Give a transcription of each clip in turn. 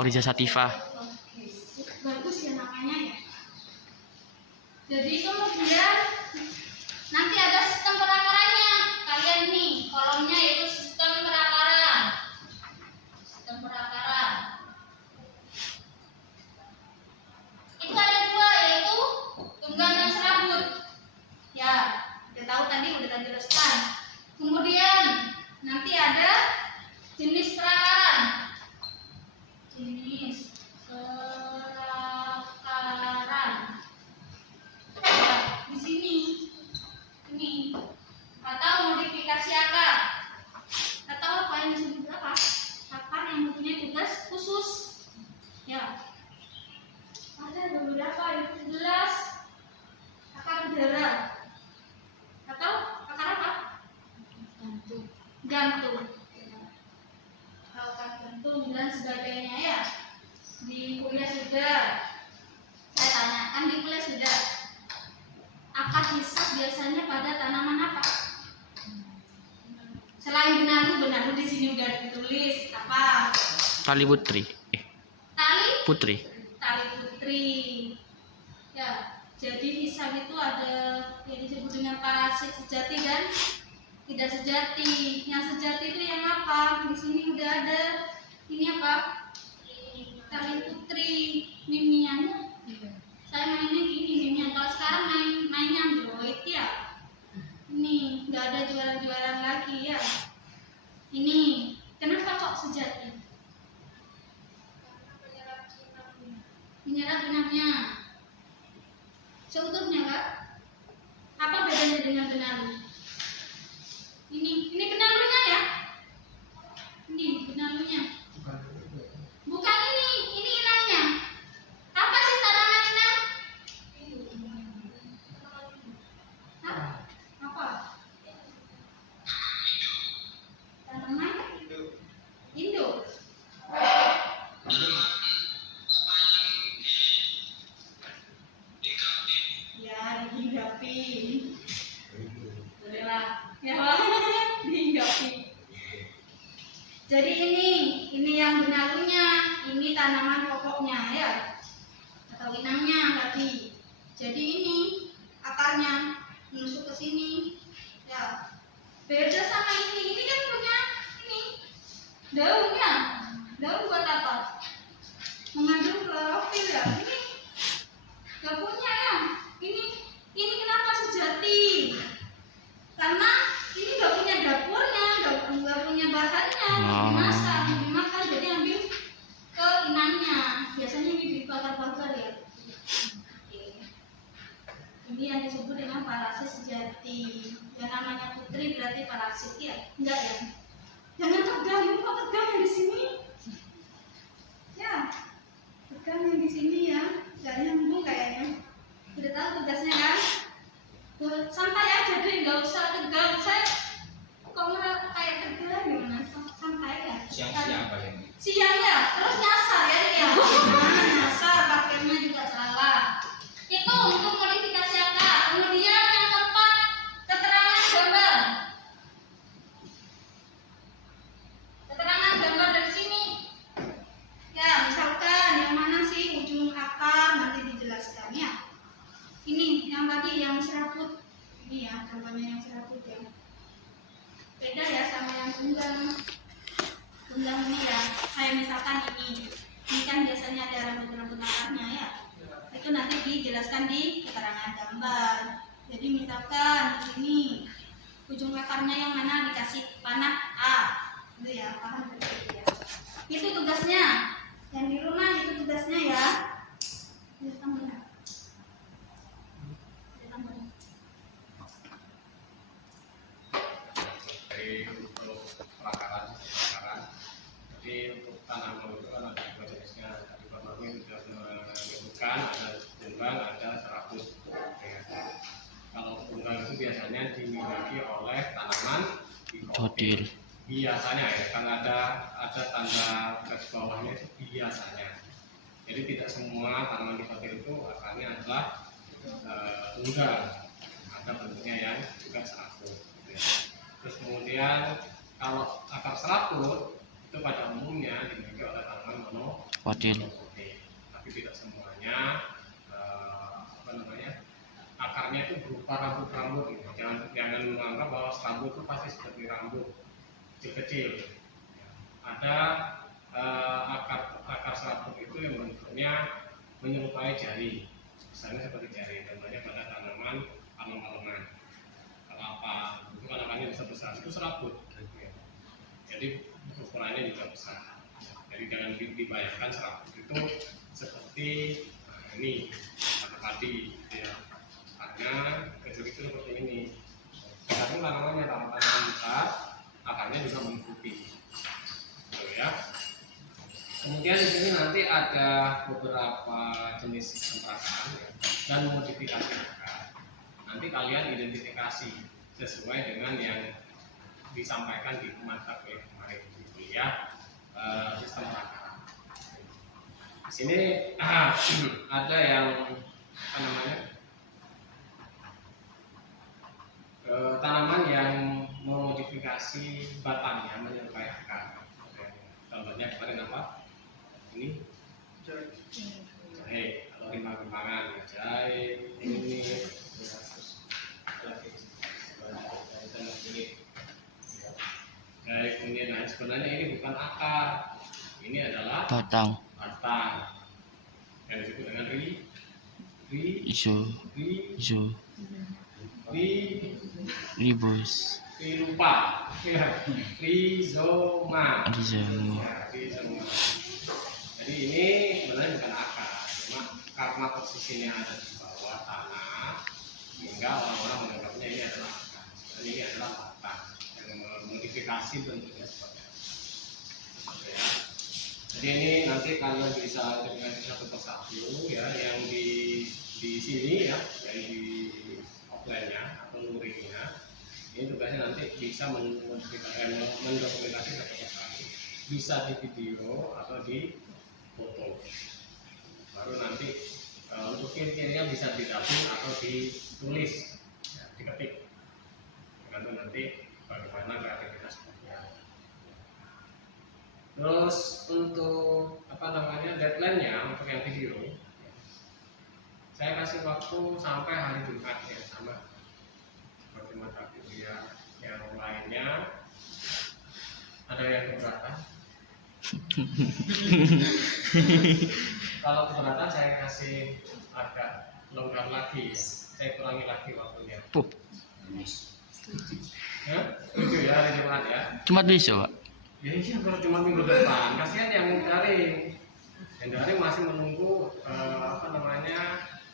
Oriza Sativa. Oke, bagus ya namanya ya. Jadi kemudian nanti ada sistem perakarannya. Kalian nih kolomnya yaitu sistem perakaran. Sistem perakaran. Itu ada dua yaitu tunggang dan serabut. Ya, udah tahu tadi udah tadi jelaskan. Kemudian nanti ada jenis perakaran. Jenis perakaran. Ya, di sini. Ini. Atau modifikasi akar. Atau apa yang disebut apa? Akar yang mempunyai tugas khusus. Ya. Ada beberapa yang jelas. Akar udara. Atau akar apa? Gantung. Akar gantung dan sebagainya ya. Di kuliah sudah saya tanyakan, di kuliah sudah. Akar hisap biasanya pada tanaman apa? Selain benalu di sini udah ditulis apa? Tali putri. Tali Putri. Tali putri. Ya, jadi hisap itu ada yang disebut dengan parasit sejati dan tidak sejati. Yang sejati itu yang apa? Di sini udah ada. Ini apa? Tali putri. Mimiannya. Saya mainnya gini mimian. Kalau sekarang mainnya Android ya. Ini nggak ada jualan-jualan lagi ya. Ini kenapa kok sejati? Menyerap inangnya. Seutuhnya kak. Apa bedanya dengan benalu? Ini benalunya ya. Ini benalunya. Bukan ini inangnya. Apa sih tanaman inang? Hah? Apa? Tanaman Indo. Ya, dihinggapi. Bolehlah. Ya, dihinggapi. Jadi ini yang benalunya, ini tanaman pokoknya ya. Atau inangnya tadi. Jadi ini akarnya menusuk ke sini. Ya. Beda sama ini. Ini kan punya ini daunnya. Daun buat apa? Mengandung klorofil ya. Ini nggak punya ya. Ini kenapa sejati? Karena ini nggak punya dapurnya, nggak punya bahannya, dimasak, dimakan, jadi ambil ke inangnya. Biasanya ini dibakar-bakar ya. Ini yang disebut dengan parasit sejati. Yang namanya putri berarti parasit ya? Enggak ya? Jangan tegang, ini kok tegang yang di sini? Ya, tegang yang di sini ya. Nggak nyambung kayaknya. Sudah tahu tugasnya kan? Santai aja deh, nggak usah tegang. Saya kok merasa kayak tegang gimana? Santai ya. Siang-siang paling. Siang ya, terus nyasar ya dia. Gimana nyasar? Pakainya juga salah. Itu untuk modifikasi akar. Kemudian yang keempat, keterangan gambar. Keterangan gambar dari sini. Ya, misalkan yang mana sih ujung akar nanti dijelaskan ya. Ini yang tadi yang serabut. Ini ya, contohnya yang serabut ya. Beda ya sama yang tunggang. Tunggang ini ya, kayak misalkan ini. Ini kan biasanya ada rambut-rambut akarnya ya. Itu nanti dijelaskan di keterangan gambar. Jadi misalkan di sini ujung akarnya yang mana dikasih panah A. Itu ya, paham ya. Itu tugasnya. Yang di rumah itu tugasnya ya. Ini tambah. Jadi untuk perakaran, jadi untuk tanaman itu kan ada dua jenisnya. Tadi Bapak Win sudah menyebutkan ada tunggang, ada serabut. Kalau tunggang itu biasanya dimiliki oleh tanaman Dodil. biasanya ya, kan ada tanda garis bawahnya itu biasanya. Jadi tidak semua tanaman dikotil itu akarnya adalah tunggang. Ada bentuknya yang juga serabut. Terus kemudian kalau akar serabut itu pada umumnya dimiliki oleh tanaman Wadil. Tapi tidak semuanya akarnya itu berupa rambut-rambut gitu. Jangan menganggap bahwa rambut itu pasti seperti rambut kecil-kecil. Ada akar serabut itu yang bentuknya menyerupai jari, misalnya seperti jari, contohnya pada tanaman almond-almondan, kelapa, itu kan akarnya besar-besar, itu serabut. Jadi ukurannya juga besar. Jadi jangan dibayangkan serabut itu seperti ini padi, ya. Akarnya kecil itu seperti ini. Sekarang tanamannya tanaman besar, akarnya juga mengikuti. Ya. Kemudian di sini nanti ada beberapa jenis semprotan dan modifikasi akar. Nanti kalian identifikasi sesuai dengan yang disampaikan di mata kuliah kemarin di kuliah sistem akar. Di sini ada yang apa namanya tanaman yang memodifikasi batangnya menyerupai akar. Contohnya kemarin apa? Ini jahe. Kalau rimang-rimangan jahe, kunyit, jahe kunyit. Nah sebenarnya ini bukan akar, ini adalah Batang. Yang disebut dengan Iso. Ribus. lupa, rizoma. Rizoma. Rizoma. Jadi ini sebenarnya bukan akar, cuma karena posisinya ada di bawah tanah, sehingga orang-orang menganggapnya ini adalah akar. Dan ini adalah batang yang memodifikasi bentuknya seperti itu. Ya. Jadi ini nanti kalian bisa dengan satu persatu ya, yang di sini ya, yang di offline-nya atau luringnya. Ini tugasnya nanti bisa mendokumentasi satu persatu, bisa di video atau di foto. Baru nanti untuk ciri-cirinya bisa digabung atau ditulis, ya, diketik. Tergantung nanti bagaimana kreativitas kalian. Terus untuk deadline-nya untuk yang video, saya kasih waktu sampai hari Jumat ya, sama seperti mata kuliah yang lainnya. Ada yang keberatan? Kalau keberatan saya kasih agak longgar lagi ya. Saya kurangi lagi waktunya. Ya, setuju ya hari Jumat ya. Cuma besok, Pak. Ya iya, kalau cuma minggu depan. Kasihan yang daring. Yang daring masih menunggu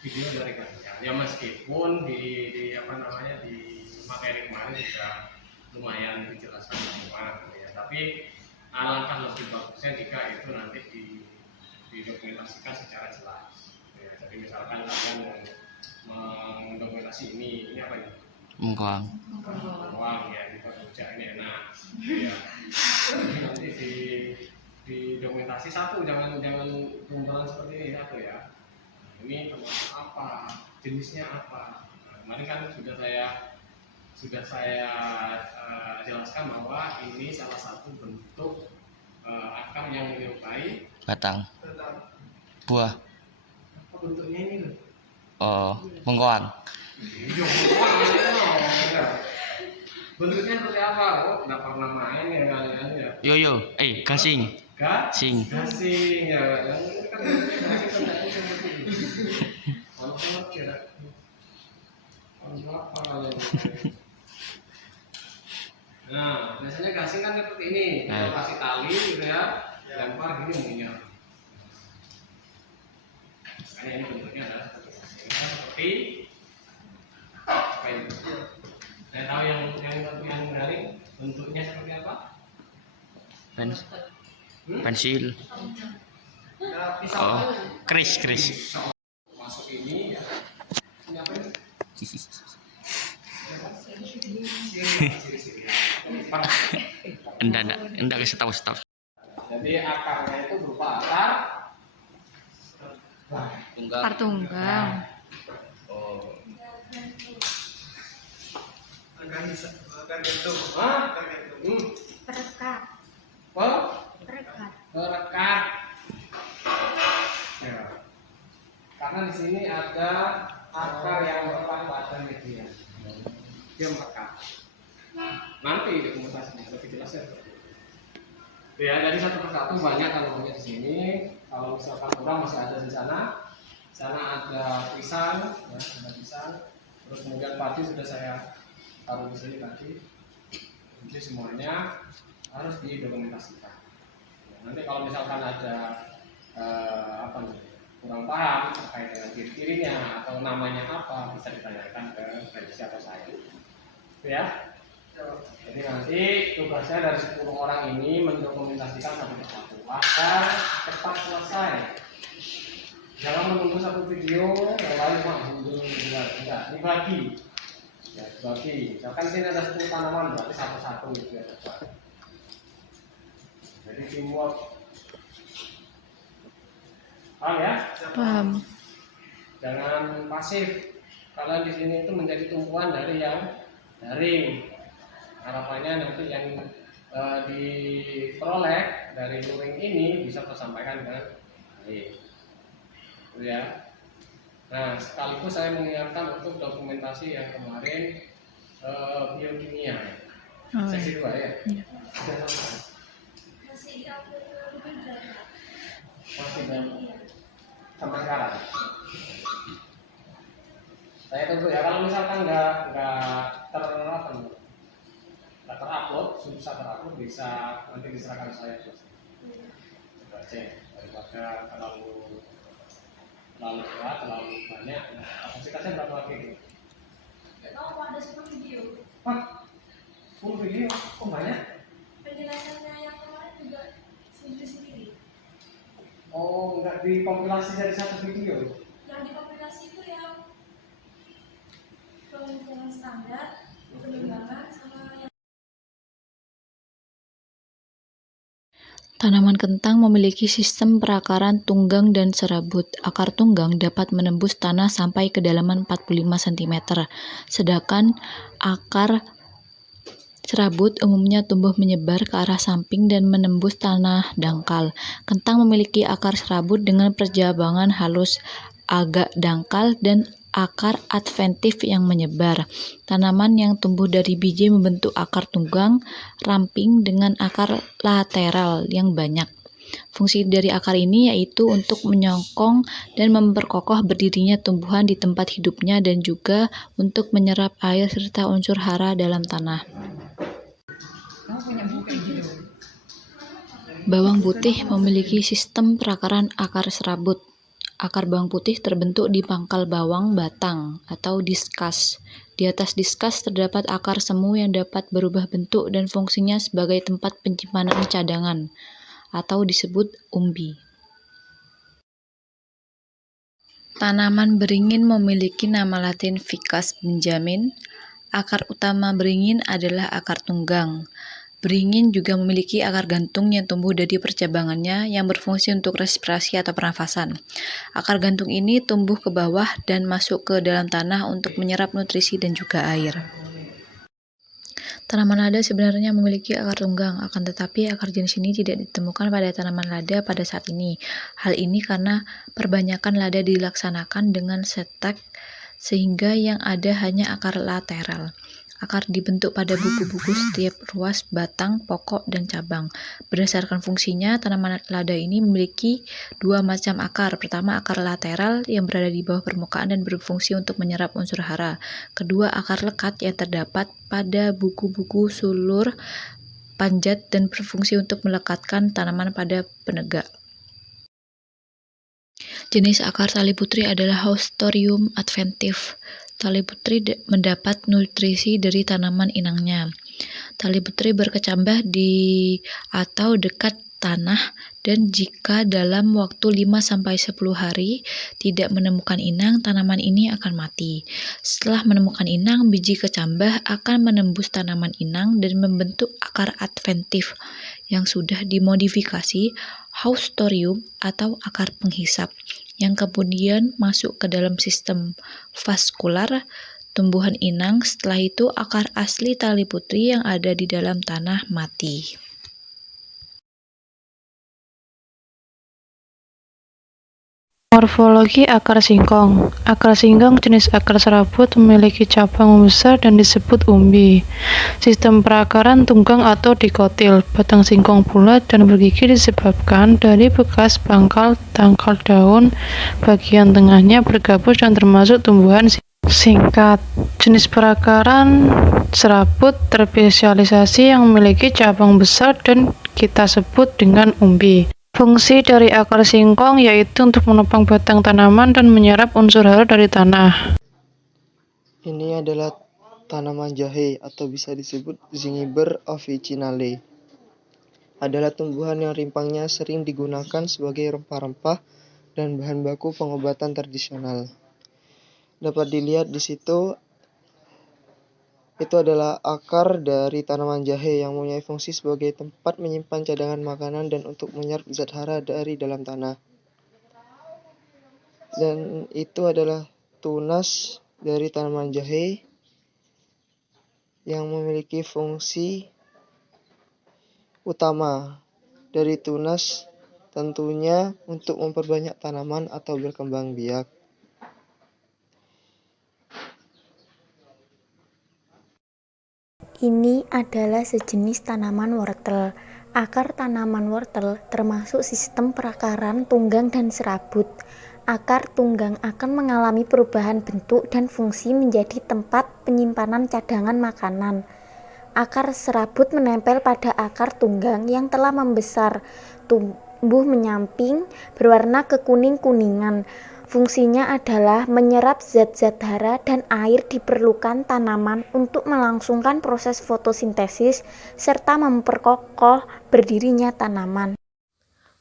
video dari kalian. Ya meskipun di materi kemarin sudah lumayan dijelaskan semua ya. Tapi alangkah lebih bagusnya jika itu nanti didokumentasikan secara jelas. Ya, jadi misalkan kalian mendokumentasi ini apa ini? Mengkuang. Uang ya, di kerja ini enak. Ya. Jadi nanti di dokumentasi satu, jangan kumpulan seperti ini satu ya. Ini termasuk apa? Jenisnya apa? Nah, kemarin kan sudah saya jelaskan bahwa ini salah satu bentuk akar yang menyerupai Batang. Buah. apa bentuknya ini loh? Oh, mengkuang. Iya, bentuknya seperti apa? Oh, nggak pernah main ya kalian ya. Yoyo, gasing. Gasing. Gasing ya. Yang ini kan gasing kan seperti ini. Kalau kira apa kalian? Nah, biasanya gasing kan seperti ini. Kita kasih tali gitu ya, lempar gini munyar. Makanya ini bentuknya adalah seperti gasing. Seperti apa ini? Saya tahu yang garing bentuknya seperti apa? Pensil. Oh, kris. Masuk ini ya. Ini apa ini? Siri. Enggak kasih tahu. Jadi akarnya itu berupa akar Tunggang. Oh. Akar gentung. Perekat. Oh? Perekat. Perekat. misalkan di sini ada akar yang melekat pada media, dia melekat. Nanti dokumentasinya lebih jelas ya. Ya, dari satu persatu banyak tanamannya di sini. Kalau misalkan kurang masih ada di sana. Di sana ada pisang, ya, ada pisang. Terus kemudian padi sudah saya taruh di sini tadi. Jadi semuanya harus didokumentasikan. Ya, nanti kalau misalkan ada kurang paham terkait dengan ciri-cirinya atau namanya apa, bisa ditanyakan ke siapa saya. Ya. Jadi nanti tugasnya dari 10 orang ini mendokumentasikan satu persatu agar cepat selesai. Jangan menunggu satu video yang lain enggak, dibagi. Ya, dibagi. Misalkan sini ada 10 tanaman, berarti satu-satu gitu ya. Jadi teamwork. Paham ya? Paham. Jangan pasif. Kalian di sini itu menjadi tumpuan dari yang daring. Harapannya nanti yang diperoleh dari luring ini bisa tersampaikan dengan baik. Itu ya. Nah, sekaligus saya mengingatkan untuk dokumentasi yang kemarin biokimia. Sesi 2 ya. Iya. Masih dalam sama sekarang. Saya tunggu ya, kalau misalkan nggak terupload, susah terupload, bisa nanti diserahkan saya terus. Coba cek daripada terlalu berat, terlalu banyak. Kapasitasnya berapa lagi? Nggak tahu Pak, ada 10 video. Wah, 10 video, kok banyak? Penjelasannya yang kemarin juga sendiri-sendiri. Oh, nggak dikompilasi dari satu video? Yang dikompilasi itu yang pengukuran standar, pengembangan, sama yang Tanaman kentang memiliki sistem perakaran tunggang dan serabut. Akar tunggang dapat menembus tanah sampai kedalaman 45 cm, sedangkan akar serabut umumnya tumbuh menyebar ke arah samping dan menembus tanah dangkal. Kentang memiliki akar serabut dengan perjabangan halus, agak dangkal, dan akar adventif yang menyebar. Tanaman yang tumbuh dari biji membentuk akar tunggang ramping dengan akar lateral yang banyak. Fungsi dari akar ini yaitu untuk menyokong dan memperkokoh berdirinya tumbuhan di tempat hidupnya dan juga untuk menyerap air serta unsur hara dalam tanah. Bawang putih memiliki sistem perakaran akar serabut. Akar bawang putih terbentuk di pangkal bawang batang atau diskus. Di atas diskus terdapat akar semu yang dapat berubah bentuk dan fungsinya sebagai tempat penyimpanan cadangan atau disebut umbi. Tanaman beringin memiliki nama latin Ficus benjamin. Akar utama beringin adalah akar tunggang. Beringin juga memiliki akar gantung yang tumbuh dari percabangannya yang berfungsi untuk respirasi atau pernafasan. Akar gantung ini tumbuh ke bawah dan masuk ke dalam tanah untuk menyerap nutrisi dan juga air. Tanaman lada sebenarnya memiliki akar tunggang, akan tetapi akar jenis ini tidak ditemukan pada tanaman lada pada saat ini. Hal ini karena perbanyakan lada dilaksanakan dengan setek sehingga yang ada hanya akar lateral. Akar dibentuk pada buku-buku setiap ruas batang, pokok, dan cabang. Berdasarkan fungsinya, tanaman lada ini memiliki dua macam akar. Pertama, akar lateral yang berada di bawah permukaan dan berfungsi untuk menyerap unsur hara. Kedua, akar lekat yang terdapat pada buku-buku sulur panjat dan berfungsi untuk melekatkan tanaman pada penegak. Jenis akar tali putri adalah Haustorium adventif. Tali putri mendapat nutrisi dari tanaman inangnya. Tali putri berkecambah di atau dekat tanah dan jika dalam waktu 5-10 hari tidak menemukan inang, tanaman ini akan mati. Setelah menemukan inang, biji kecambah akan menembus tanaman inang dan membentuk akar adventif yang sudah dimodifikasi Haustorium atau akar penghisap yang kemudian masuk ke dalam sistem vaskular tumbuhan inang. Setelah itu akar asli tali putri yang ada di dalam tanah mati. Morfologi akar singkong. Akar singkong jenis akar serabut memiliki cabang membesar dan disebut umbi. Sistem perakaran tunggang atau dikotil. Batang singkong bulat dan bergigi disebabkan dari bekas pangkal tangkal daun. Bagian tengahnya bergabus dan termasuk tumbuhan singkat. Jenis perakaran serabut terspesialisasi yang memiliki cabang besar dan kita sebut dengan umbi. Fungsi dari akar singkong yaitu untuk menopang batang tanaman dan menyerap unsur hara dari tanah. Ini adalah tanaman jahe atau bisa disebut Zingiber officinale. Adalah tumbuhan yang rimpangnya sering digunakan sebagai rempah-rempah dan bahan baku pengobatan tradisional. Dapat dilihat di situ, itu adalah akar dari tanaman jahe yang mempunyai fungsi sebagai tempat menyimpan cadangan makanan dan untuk menyerap zat hara dari dalam tanah. Dan itu adalah tunas dari tanaman jahe yang memiliki fungsi utama dari tunas tentunya untuk memperbanyak tanaman atau berkembang biak. Ini adalah sejenis tanaman wortel. Akar tanaman wortel termasuk sistem perakaran tunggang dan serabut. Akar tunggang akan mengalami perubahan bentuk dan fungsi menjadi tempat penyimpanan cadangan makanan. Akar serabut menempel pada akar tunggang yang telah membesar, tumbuh menyamping, berwarna kekuning-kuningan. Fungsinya adalah menyerap zat-zat hara dan air diperlukan tanaman untuk melangsungkan proses fotosintesis serta memperkokoh berdirinya tanaman.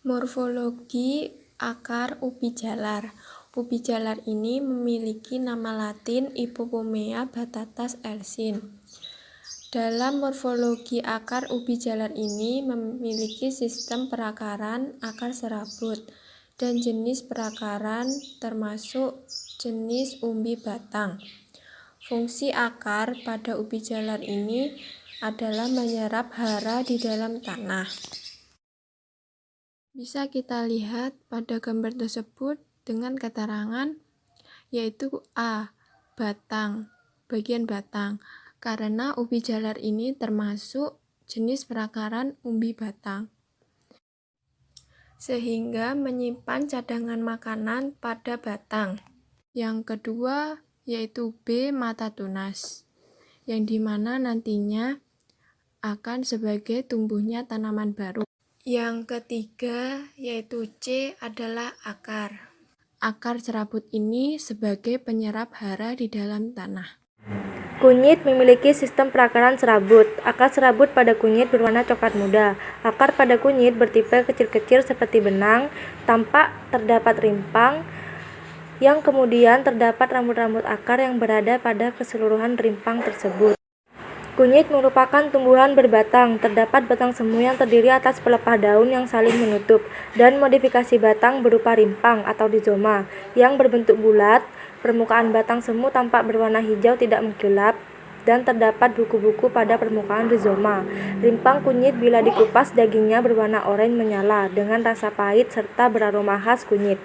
Morfologi akar ubi jalar. Ubi jalar ini memiliki nama latin Ipopomea batatas Elsin. Dalam morfologi akar ubi jalar ini memiliki sistem perakaran akar serabut dan jenis perakaran termasuk jenis umbi batang. Fungsi akar pada ubi jalar ini adalah menyerap hara di dalam tanah. Bisa kita lihat pada gambar tersebut dengan keterangan yaitu A. Batang, bagian batang, karena ubi jalar ini termasuk jenis perakaran umbi batang, sehingga menyimpan cadangan makanan pada batang. Yang kedua yaitu B. Mata tunas, yang dimana nantinya akan sebagai tumbuhnya tanaman baru. Yang ketiga yaitu C adalah akar. Akar serabut ini sebagai penyerap hara di dalam tanah. Kunyit memiliki sistem perakaran serabut. Akar serabut pada kunyit berwarna coklat muda. Akar pada kunyit bertipe kecil-kecil seperti benang, tampak terdapat rimpang, yang kemudian terdapat rambut-rambut akar yang berada pada keseluruhan rimpang tersebut. Kunyit merupakan tumbuhan berbatang. Terdapat batang semu yang terdiri atas pelepah daun yang saling menutup, dan modifikasi batang berupa rimpang atau rizoma yang berbentuk bulat. Permukaan batang semu tampak berwarna hijau tidak mengkilap dan terdapat buku-buku pada permukaan rizoma. Rimpang kunyit bila dikupas dagingnya berwarna oranye menyala dengan rasa pahit serta beraroma khas kunyit.